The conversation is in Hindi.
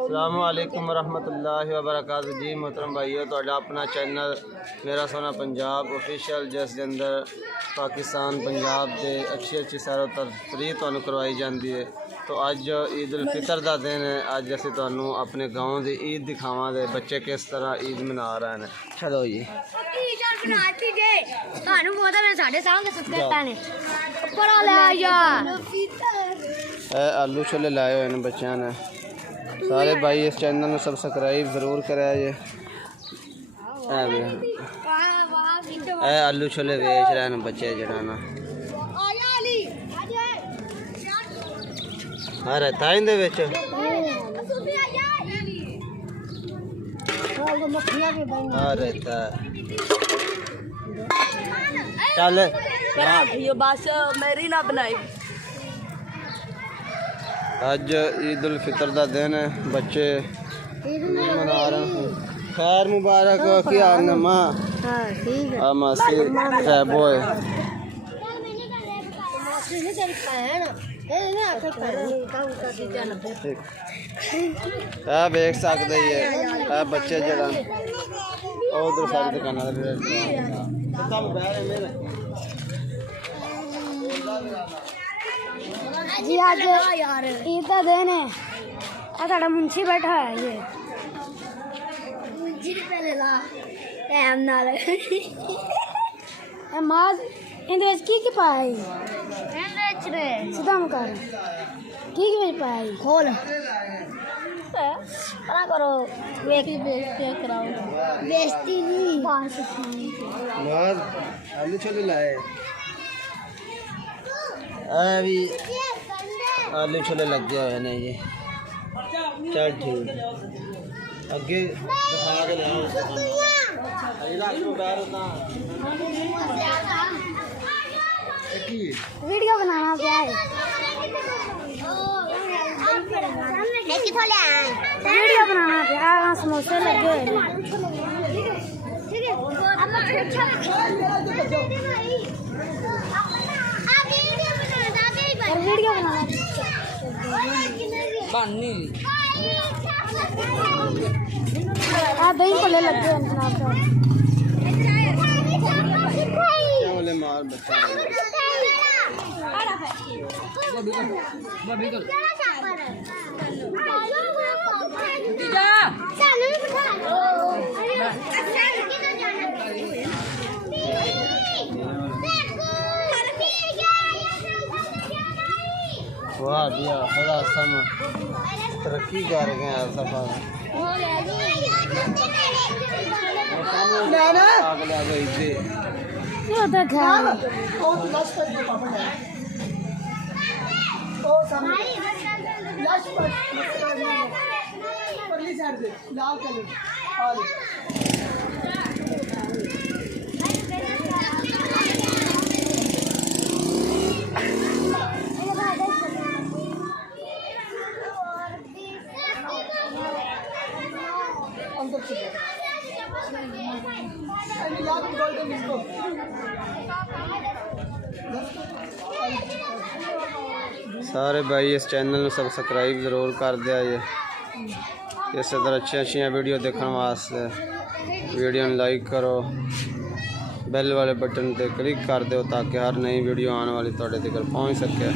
अस्सलामुअलैकुम वरहमतुल्लाहि वबरकातुहू। जी मोहतरम भाइयों, तो अपना चैनल मेरा सोना पंजाब ऑफिशियल जिस के अंदर पाकिस्तान पंजाब के अच्छी सैरो तफरीह तुहानू करवाई जाती है। तो अज ईद उल फितर का दिन है। अज असीं तुहानू अपने गाँव की ईद दिखावांगे, बच्चे किस तरह ईद मना रहे हैं। चलो जी आलू छोले लाए हुए हैं बच्चों ने। सारे भाई इस चैनल में सब्सक्राइब जरूर कराया जे। आलू छोले बेच रहे हैं बच्चे जरा ना। हाँ रहता है इनके विच हाँ रहता है। चल बस मेरी ना बनाई। अज ईद उल फितर का दिन है, बच्चे मना रहे हैं। खैर मुबारक की हाल ने माँ मासी सैबो है। देख सकते ही है बच्चे जरा उधर सारी दुकाना जी आज ईद का दिन है। साड़ा मुंशी बैठा है ये पहले ला टाइम नाल माज इंदे विच की पाई इंदे विच रे सिद्धम कर की पाई खोल परा करो बेइज्जती कराओ बेइज्जती नहीं बात माज आलू छोले लाए अभी आलू छोले लग गए हुए हैं ये। चल ठीक अगे दिखा के वीडियो बनाना क्या है। वीडियो बनाना क्या समोसे लगे हुए वीडियो बनाना दही पले लगे हैं जनाब मार बच्चा वाह दिया बड़ा सम तरक्की कर गए हैं सफा सारे भाई इस चैनल में सब्सक्राइब जरूर कर दिया जे। इस तरह अच्छी वीडियो देखने वास्ते वीडियो लाइक करो, बेल वाले बटन पे क्लिक कर दो ताकि हर नई वीडियो आने वाली तुहाडे तक पहुँच सके।